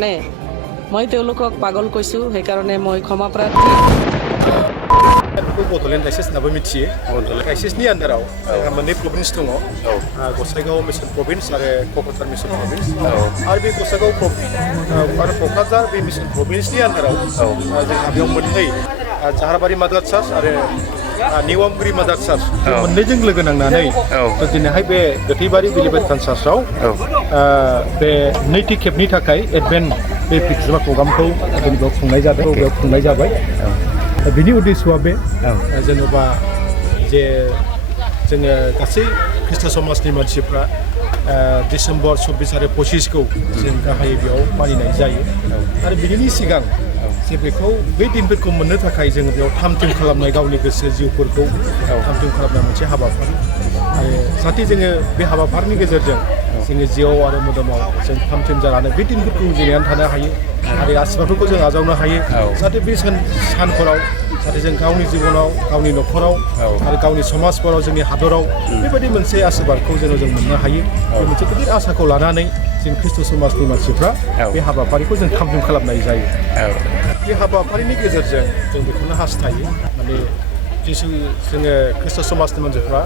মই তেওঁলোকক পাগল কৈছো সেইকাৰণে মই ক্ষমা প্ৰাৰ্থী Bodoland crisis nabo miथियो Bodoland crisis ni andaराव मोननै province दङ गसाइगाव मिसन province आरो क'क्राझार मिसन province आरो बे गसाइगाव आरो क'क्राझार बे मिसन province नि andaराव जोंहा बेयाव मोननै जाहारबारि माद्रासा आरो निवामगिरि माद्रासा मोननैजों लोगो नांनानै दिनैहाय बे गोथैबारि बिलिबारि ट्रान्सफार्सआव बे नैथि खेबनि थाखाय एडभेन्स बे फिक्समा प्रग्रामखौ बेयाव खुंनाय जादों बेयाव खुंनाय जाबाय बिनि उद्देश्यआ बे जेनेबा जे जोङो गासै ख्रिस्ट समाजनि मानसिफ्रा डिसेम्बर 24 आरो 25 खौ जों गाहायै बेयाव मानिनाय जायो आरो बिनि सिगां जे बेखौ बे दिनफोरखौ मोननो थाखाय जोङो बेयाव थाम-थिम खालामनाय गावनि गोसो जिउफोरखौ थाम-थिम खालामनाय मोनसे हाबाफारि आरो जाहाथे जोङो बे हाबाफारिनि गेजेरजों जोंनि जिउआव आरो मोदोमाव जों थाम-थिम जानानै बे दिनफोरखौ जिरायनानै थानो हायो आरो आसिरबादफोरखौ जों आजावनो हायो जाहाथे बे सानफोराव जाहाथे जों गावनि जिबनाव गावनि न'खराव आरो गावनि समाजफोराव जोंनि हादराव बेबायदि मोनसे आसिरबादखौ जों मोननो हायो बे मोनसे गिदिर आसाखौ लानानै जों ख्रिस्ट समाजनि मानसिफ्रा बे हाबाफारिखौ जों थाम-थिम खालामनाय जायो बे हाबाफारिनि गेजेरजों जों बेखौनो हास्थायो माने जिसु जोङो ख्रिस्ट समाजनि मानसिफ्रा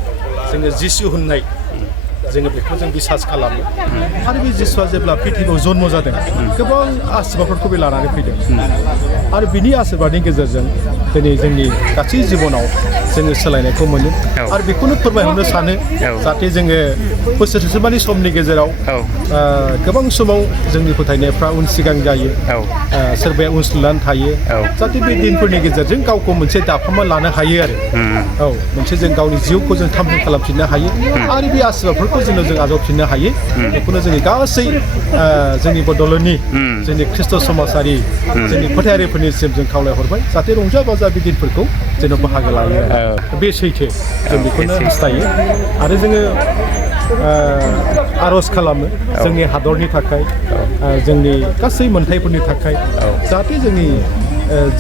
जोङो जिसु होननाय जोङो बेखौ जों बिसास खालामो आरो बे जिसुआ जेब्ला पृथ्वीआव जन्म जादों गोबां आसिरबादफोरखौ बे लानानै फैदों आरो बिनि आसिरबादनि गेजेरजों दिनै जोंनि गासै जिबनाव जोङो सोलायनायखौ मोनो आरो बेखौनो फोरमायहरनो सानो जाहाथे जोङो बोसोरसेमानि समनि गेजेराव गोबां समाव जोंनि फोथायनायफ्रा उन सिगां जायो सोरबाया उनस्लुनानै थायो जाहाथे बे दिनफोरनि गेजेरजों गावखौ मोनसे दाफामना लानो हायो आरो मोनसे जों गावनि जिउखौ जों थाम-थिम खालामफिननो हायो आरो बे आसिरबादफोरखौ जों आजावफिननो हायो बेखौनो जोंनि गासै जोंनि बड'लेण्डनि जोंनि ख्रिस्ट समाजारि जोंनि फोथायारिफोरनिसिम जों खावलायहरबाय जाहाथे रंजा बाजा बे दिनफोरखौ जेन' बाहागो लायो बे सैथो जों बेखौनो हास्थायो आरो जोङो आर'ज खालामो जोंनि हादरनि थाखाय जोंनि गासै मोनथायफोरनि थाखाय जाहाथे जोंनि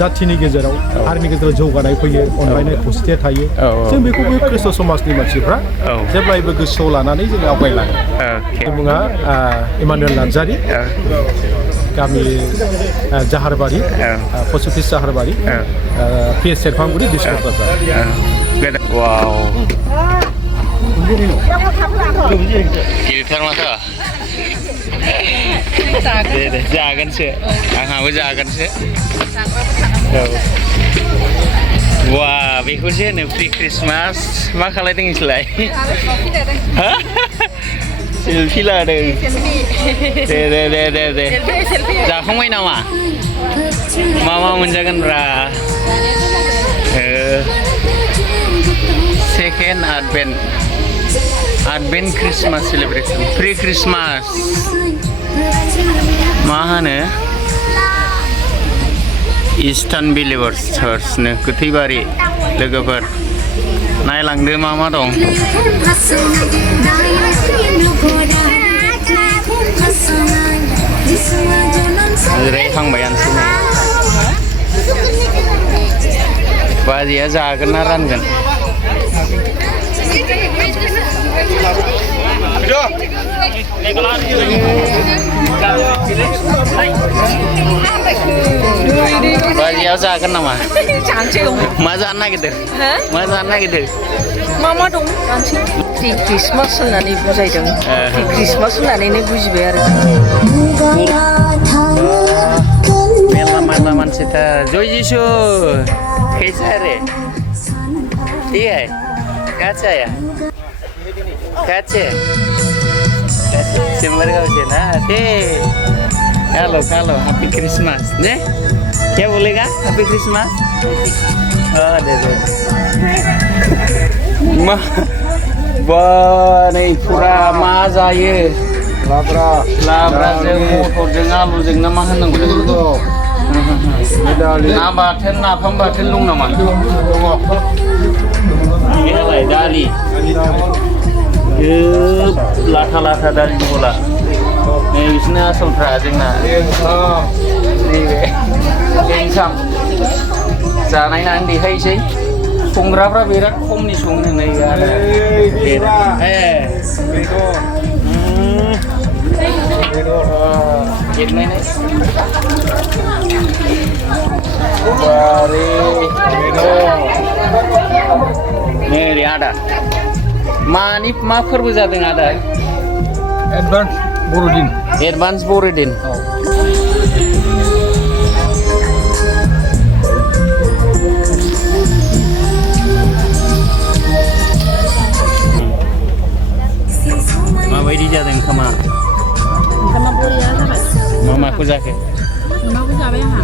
जाथिनि गेजेराव हारिनि गेजेराव जौगानाय फैयो अनलायनाय खौसेथिया थायो जों बेखौबो ख्रिस्ट समाजनि मानसिफ्रा जेब्लायबो गोसोआव लानानै जों आवगायलाङो मुङा इमानुएल नार्जारि गामि जाहारबारि पस्ट अफिस जाहारबारि PS सेरफांगुरि डिस्ट्रिक्ट क'क्राझार वाव गिलिरथार माथो दे जागोनसो आंहाबो जागोनसो वा बेखौसो होनो प्रि ख्रिस्टमास मा खालायदों नोंसोरलाय सेलफि लादों दे जाखांबाय नामा मा मोनजागोनब्रा second Advent Christmas celebration pre Christmas मा होनो इस्टार्न बिलिभार्स चार्चनो गोथैबारि लोगोफोर नायलांदो मा दं जिरायखांबायानोसै बाजैया जागोन ना रानगोन बाजियाव जागोन नामा मा जानो नागिरदों मा दं प्रि ख्रिस्टमास होननानै बुजायदों प्रि ख्रिस्टमास होननानैनो बुजिबाय आरो मेला मानसिथार जय जिसु कैसा है रे ठीक है कैसा है सिमर गाँव ना ते हेलो हैप्पी क्रिसमस ने क्या बोलेगा हैप्पी क्रिसमस दे नहीं पूरा मा जायो लाब्राजों मटरजों आलुजों ना मा होननांगौ ना बाथोन नाफाम बाथोन दं नामा बेहालाय दालि लाथा दालि जहला नै बिसोरना आसलफ्रा जोंना नैबे एंसाम जानायनानै देखायसै संग्राफ्रा बिराद खमनि सङो नै आरो Gimana? Bari Ini ada. Manip ma फोरबो जादों आदा? Advance Borodin. Advance Borodin. Mabaidi जादों खोमा? Sama Boria जाबाय. मा माखौ जाखो? माखौ जाबाय आंहा?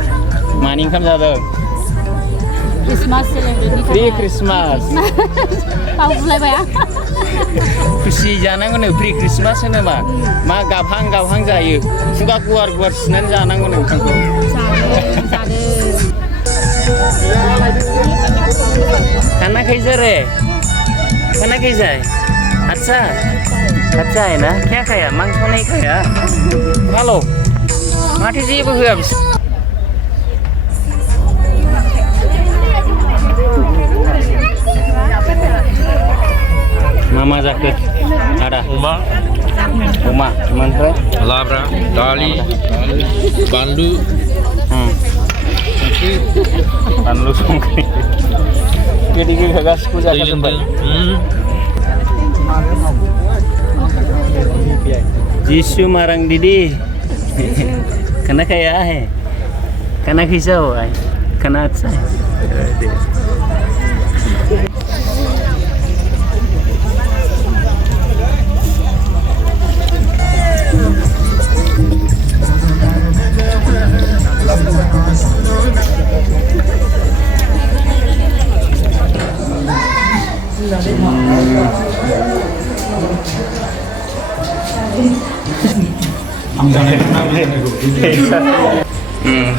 मानि ओंखाम जादों? Christmas celebrate. Free Christmas. Tahu बुलायबाय आं. खुसि जानांगौनो फ्रि क्रिसमास होनोबा मा गाबहां जायो खुगा गुवार सिनानै जानांगौ ओंखामखौ खाना कैसे रे खाना कैसे अच्छा है ना क्या खाया मांस नहीं खाया हेलो माथो जेबो होआ बिसोर मा जाखो आदा Uma, अमा ओमफ्राय labra, dali, bandu, बानलु संख्रि गोदै गासिखौ जाखाजोब्बाय जिसु मारang didi kena kaya kena kisau kena atsai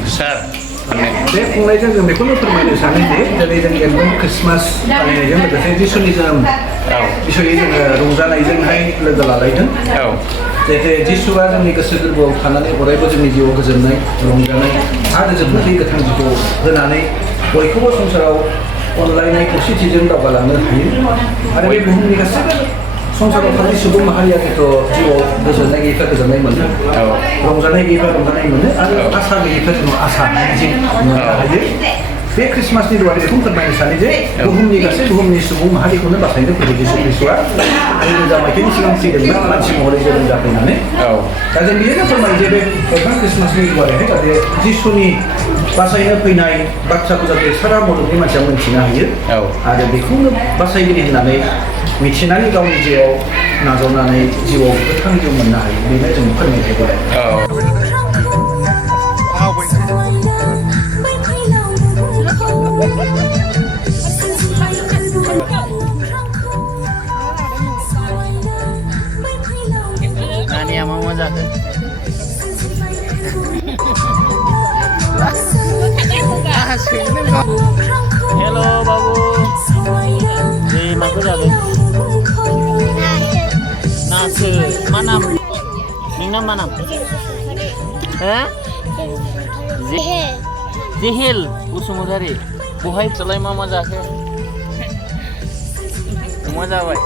Besar. बे खुंनायजों जों बेखौनो फोरमायनो सानो दि दिनै जों एकदम क्रिसमास फालिनायजों लोगोसे जिसुनि जोनोम बिसयै जोङो रंजानायजोंहाय लोगो लालायदों जिहेतु जिसुआ जोंनि गोसो गोरबोआव थानानै अरायबो जोंनि जिउआव गोजोननाय रंजानाय आरो जोबनो गैयै गोथां जिउखौ होनानै बयखौबो संसाराव अनलायनाय खौसेथिजों दावगालांनो हायो आरो बे बुहुमनि गासैबो संसाराव थानाय सुबुं माहारिया जिहेतु जिउआव गोजोननाय गैयैफ्रा गोजोननाय मोनो रंजानाय गैयैफ्रा रंजानाय मोनो आरो आसा गैयैफ्रा जों आसा मिजिं मोननो हायो बे क्रिसमासनि दुआरे बेखौ फोरमायनो सानो जे बुहुमनि सुबुं माहारिखौनो बासायनो फैदों जिसु ख्रिस्टआ 2000 मायथाइनि सिगां फैदोंमोन मानसि महरै जोनोम जाफैनानै दा जों बेनो फोरमायो जे बे एडभान्स क्रिसमासनि दुआरेहाय जाहाथे जिसुनि बासायनो फैनाय बाथ्राखौ जाहाथे सारा मुलुगनि मानसिया मोनथिनो हायो आरो बेखौनो बासायगिरि होननानै मिथिनानै गावनि जिउआव नाजावनानै जिउआव गोथां जिउ मोननो हायो बेनो जों फोरमायनाय जाबाय Nania mau जाखो हेलो बाबू जी माखौ जादों नासो मा नाम नोंना मा नाम जेहेल बसुमतारी बहाय चलाय मा जाखो अमा जाबाय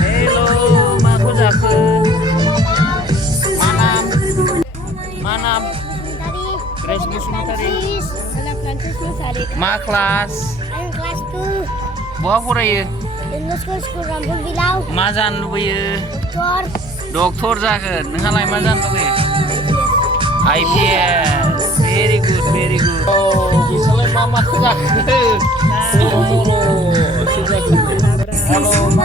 हेलो माखौ जाखो मा नाम Grace Bosumतारी मा क्लास आं क्लास 2 बहा फरायो Lubwiyw मा जानो लुबैयो डक्टर जागोन नोंहालाय मा जानो लुबैयो IPS very good बिसोरलाय मा माखौ जाखो हेलो मा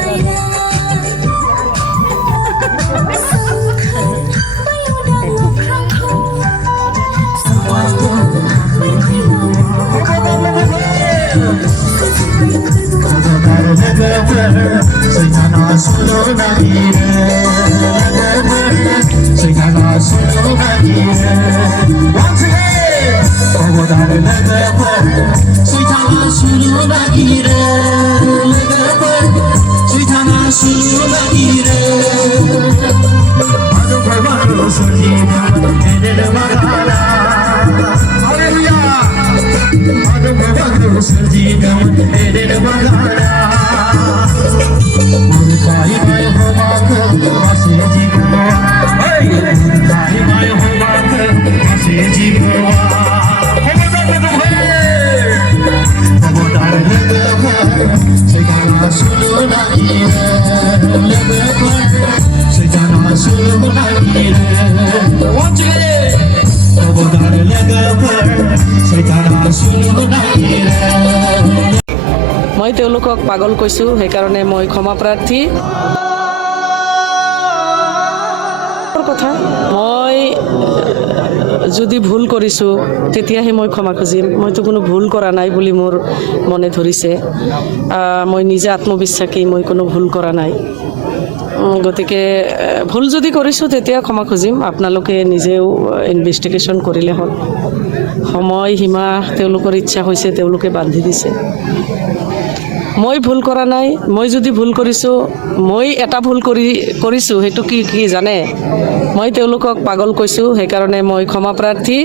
তেওঁলোকক পাগল কৈছোঁ সেইকাৰণে মই ক্ষমা প্ৰাৰ্থী কথা মই যদি ভুল কৰিছোঁ তেতিয়াহে মই ক্ষমা খুজিম মইতো কোনো ভুল কৰা নাই বুলি মোৰ মনে ধৰিছে মই নিজে আত্মবিশ্বাসী মই কোনো ভুল কৰা নাই গতিকে ভুল যদি কৰিছোঁ তেতিয়া ক্ষমা খুজিম আপোনালোকে নিজেও ইনভেষ্টিগেশ্যন কৰিলে হ'ল সময় সীমা তেওঁলোকৰ ইচ্ছা হৈছে তেওঁলোকে বান্ধি দিছে মই ভুল কৰা নাই মই যদি ভুল কৰিছোঁ মই এটা ভুল কৰিছোঁ সেইটো কি জানে মই তেওঁলোকক পাগল কৈছোঁ সেইকাৰণে মই ক্ষমা প্ৰাৰ্থী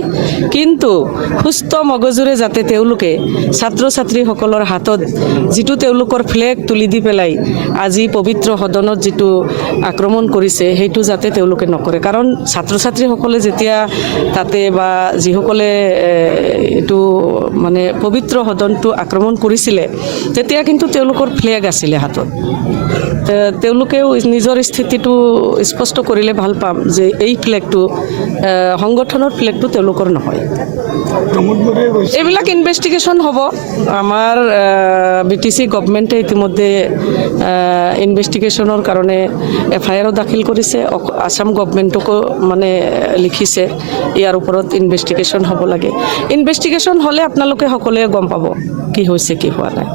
কিন্তু সুস্থ মগজুৰে যাতে তেওঁলোকে ছাত্ৰ ছাত্ৰীসকলৰ হাতত যিটো তেওঁলোকৰ ফ্লেগ তুলি দি পেলাই আজি পবিত্ৰ সদনত যিটো আক্ৰমণ কৰিছে সেইটো যাতে তেওঁলোকে নকৰে কাৰণ ছাত্ৰ ছাত্ৰীসকলে যেতিয়া তাতে বা যিসকলে এইটো মানে পবিত্ৰ সদনটো আক্ৰমণ কৰিছিলে তেতিয়া কিন্তু তেওঁলোকৰ ফ্লেগ আছিলে হাতত তেওঁলোকেও নিজৰ স্থিতিটো স্পষ্ট কৰিলে ভাল পাম যে এই ফ্লেগটো সংগঠনৰ ফ্লেগটো তেওঁলোকৰ নহয় এইবিলাক ইনভেষ্টিগেশ্যন হ'ব আমাৰ BTC গভৰ্ণমেণ্টে ইতিমধ্যে ইনভেষ্টিগেশ্যনৰ কাৰণে FIR দাখিল কৰিছে আসাম গভৰ্ণমেণ্টকো মানে লিখিছে ইয়াৰ ওপৰত ইনভেষ্টিগেশ্যন হ'ব লাগে ইনভেষ্টিগেশ্যন হ'লে আপোনালোকে সকলোৱে গম পাব কি হৈছে কি হোৱা নাই